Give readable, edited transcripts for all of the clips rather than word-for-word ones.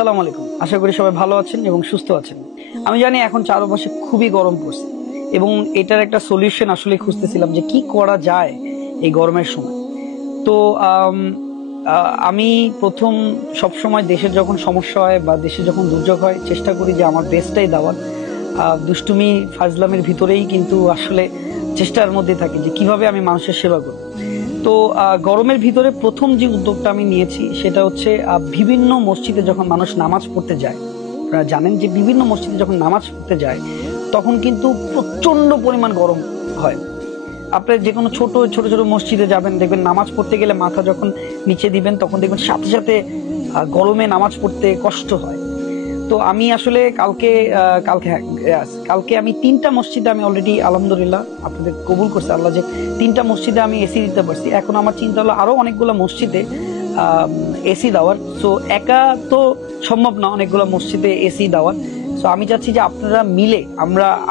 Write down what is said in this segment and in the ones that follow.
আসসালামু আলাইকুম। আশা করি সবাই ভালো আছেন এবং সুস্থ আছেন। আমি জানি এখন চারপাশে খুবই গরম পড়ছে এবং এটার একটা সলিউশন আসলে খুঁজতেছিলাম যে কি করা যায় এই গরমের সময়। তো আমি প্রথম সবসময় দেশের যখন সমস্যা হয় বা দেশে যখন দুর্যোগ হয় চেষ্টা করি যে আমার বেস্টটাই দেওয়ার। দুষ্টুমি ফাজলামের ভিতরেই কিন্তু আসলে চেষ্টার মধ্যে থাকি যে কিভাবে আমি মানুষের সেবা করব। তো গরমের ভিতরে প্রথম যে উদ্যোগটা আমি নিয়েছি সেটা হচ্ছে বিভিন্ন মসজিদে যখন মানুষ নামাজ পড়তে যায়, আপনারা জানেন যে বিভিন্ন মসজিদে যখন নামাজ পড়তে যায় তখন কিন্তু প্রচন্ড পরিমাণ গরম হয়। আপনি যে কোনো ছোট ছোট ছোট মসজিদে যাবেন, দেখবেন নামাজ পড়তে গেলে মাথা যখন নিচে দিবেন তখন দেখবেন সাথে সাথে গরমে নামাজ পড়তে কষ্ট হয়। তো আমি আসলে কালকে আমি 3টা মসজিদে আমি অলরেডি আলহামদুলিল্লাহ আপনাদের কবুল করছে আল্লাহ যে 3টা মসজিদে আমি এসি দিতে পারছি। এখন আমার চিন্তা হলো আরো অনেকগুলো মসজিদে এসি দেওয়ার। সো একা তো সম্ভব না অনেকগুলো মসজিদে এসি দেওয়ার। সো আমি চাচ্ছি যে আপনারা মিলে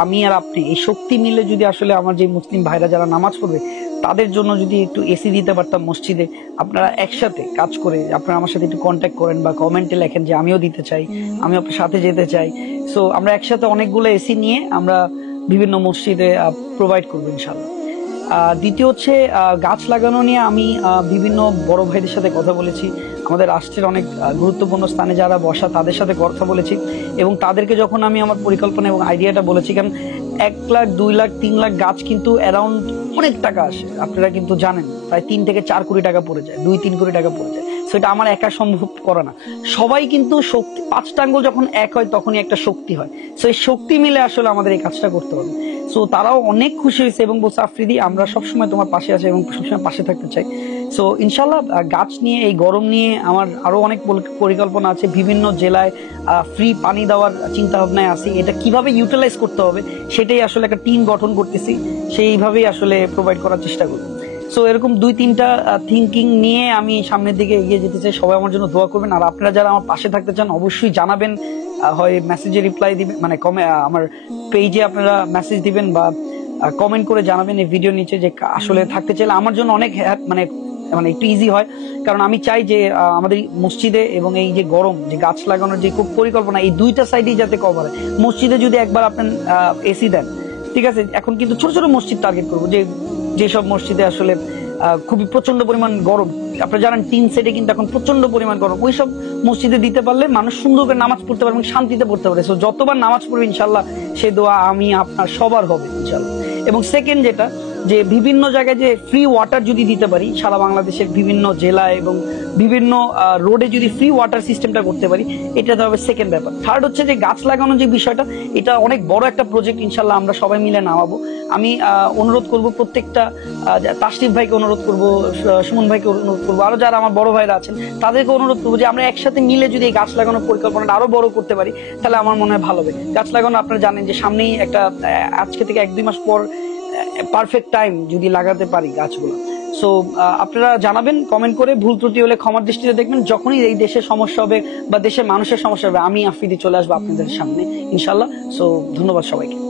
আমি আর আপনি এই শক্তি মিলে যদি আসলে আমার যে মুসলিম ভাইরা যারা নামাজ পড়বে তাদের জন্য যদি একটু এসি দিতে পারতাম মসজিদে, আপনারা একসাথে কাজ করে আপনারা আমার সাথে একটু কন্ট্যাক্ট করেন বা কমেন্টে লেখেন যে আমিও দিতে চাই, আমি আপনার সাথে যেতে চাই। সো আমরা একসাথে অনেকগুলো এসি নিয়ে আমরা বিভিন্ন মসজিদে প্রোভাইড করবো ইনশাল্লাহ। দ্বিতীয় হচ্ছে গাছ লাগানো নিয়ে আমি বিভিন্ন বড় ভাইদের সাথে কথা বলেছি। আমাদের রাষ্ট্রের অনেক গুরুত্বপূর্ণ স্থানে যারা বসা তাদের সাথে কথা বলেছি এবং তাদেরকে যখন আমি আমার পরিকল্পনা এবং আইডিয়াটা বলেছি, কারণ 1 লাখ 2 লাখ 3 লাখ গাছ কিন্তু অ্যারাউন্ড অনেক টাকা আসে, আপনারা কিন্তু জানেন প্রায় 3 থেকে 4 কোটি টাকা পড়ে যায়, 2-3 কোটি টাকা পড়ে যায়। সেটা আমার একা সম্ভব করা না। সবাই কিন্তু শক্তি, 5টা আঙ্গুল যখন এক হয় তখনই একটা শক্তি হয়। সো এই শক্তি মিলে আসলে আমাদের এই কাজটা করতে হবে। সো তারাও অনেক খুশি হয়েছে এবং বলছে আফ্রিদি আমরা সবসময় তোমার পাশে আছি এবং সবসময় পাশে থাকতে চাই। সো ইনশাল্লাহ গাছ নিয়ে এই গরম নিয়ে আমার আরো অনেক পরিকল্পনা আছে। বিভিন্ন জেলায় ফ্রি পানি দেওয়ার চিন্তা ভাবনায় আছি। এটা কিভাবে ইউটিলাইজ করতে হবে সেটাই আসলে একটা টিম গঠন করতেছি, সেইভাবেই আসলে প্রোভাইড করার চেষ্টা করব। সো এরকম 2-3টা থিঙ্কিং নিয়ে আমি সামনের দিকে এগিয়ে যেতে চাই। সবাই আমার জন্য দোয়া করবেন আর আপনারা যারা আমার পাশে থাকতে চান অবশ্যই জানাবেন, হয় মেসেজে রিপ্লাই দিবেন, মানে আমার পেজে আপনারা মেসেজ দিবেন বা কমেন্ট করে জানাবেন এই ভিডিও নিচে যে আসলে থাকতে চাইলে আমার জন্য অনেক মানে একটু ইজি হয়। কারণ আমি চাই যে আমাদের মসজিদে এবং এই যে গরম যে গাছ লাগানোর যে খুব পরিকল্পনা এই 2টা সাইডেই যাতে কভার হয়। মসজিদে যদি একবার আপনার এসি দেন ঠিক আছে, এখন কিন্তু ছোট ছোট মসজিদ টার্গেট করবো যেসব মসজিদে আসলে খুবই প্রচন্ড পরিমাণ গরম, আপনারা জানেন 3 সেটে কিন্তু এখন প্রচন্ড পরিমাণ গরম, ওইসব মসজিদে দিতে পারলে মানুষ সুন্দর করে নামাজ পড়তে পারবে এবং শান্তিতে পড়তে পারে। সো যতবার নামাজ পড়বে ইনশাল্লাহ সেই দোয়া আমি আপনার সবার হবে ইনশাল্লাহ। এবং সেকেন্ড যেটা যে বিভিন্ন জায়গায় যে ফ্রি ওয়াটার যদি দিতে পারি সারা বাংলাদেশের বিভিন্ন জেলায় এবং বিভিন্ন রোডে যদি ফ্রি ওয়াটার সিস্টেমটা করতে পারি, এটা তো হবে সেকেন্ড ব্যাপার। থার্ড হচ্ছে যে গাছ লাগানোর যে বিষয়টা, এটা অনেক বড় একটা প্রজেক্ট, ইনশাল্লাহ আমরা সবাই মিলে নামাবো। আমি অনুরোধ করব প্রত্যেকটা তাশরিফ ভাইকে অনুরোধ করব, সুমন ভাইকে অনুরোধ করবো, আরো যারা আমার বড় ভাইরা আছেন তাদেরকে অনুরোধ করবো যে আমরা একসাথে মিলে যদি এই গাছ লাগানোর পরিকল্পনাটা আরো বড় করতে পারি তাহলে আমার মনে হয় ভালো হবে। গাছ লাগানো আপনারা জানেন যে সামনেই একটা আজকে থেকে 1-2 মাস পর পারফেক্ট টাইম যদি লাগাতে পারি গাছগুলো। সো আপনারা জানাবেন কমেন্ট করে, ভুল ত্রুটি হলে ক্ষমার দৃষ্টিতে দেখবেন। যখনই এই দেশের সমস্যা হবে বা দেশের মানুষের সমস্যা হবে আমি আফ্রিদি চলে আসবো আপনাদের সামনে ইনশাল্লাহ। সো ধন্যবাদ সবাইকে।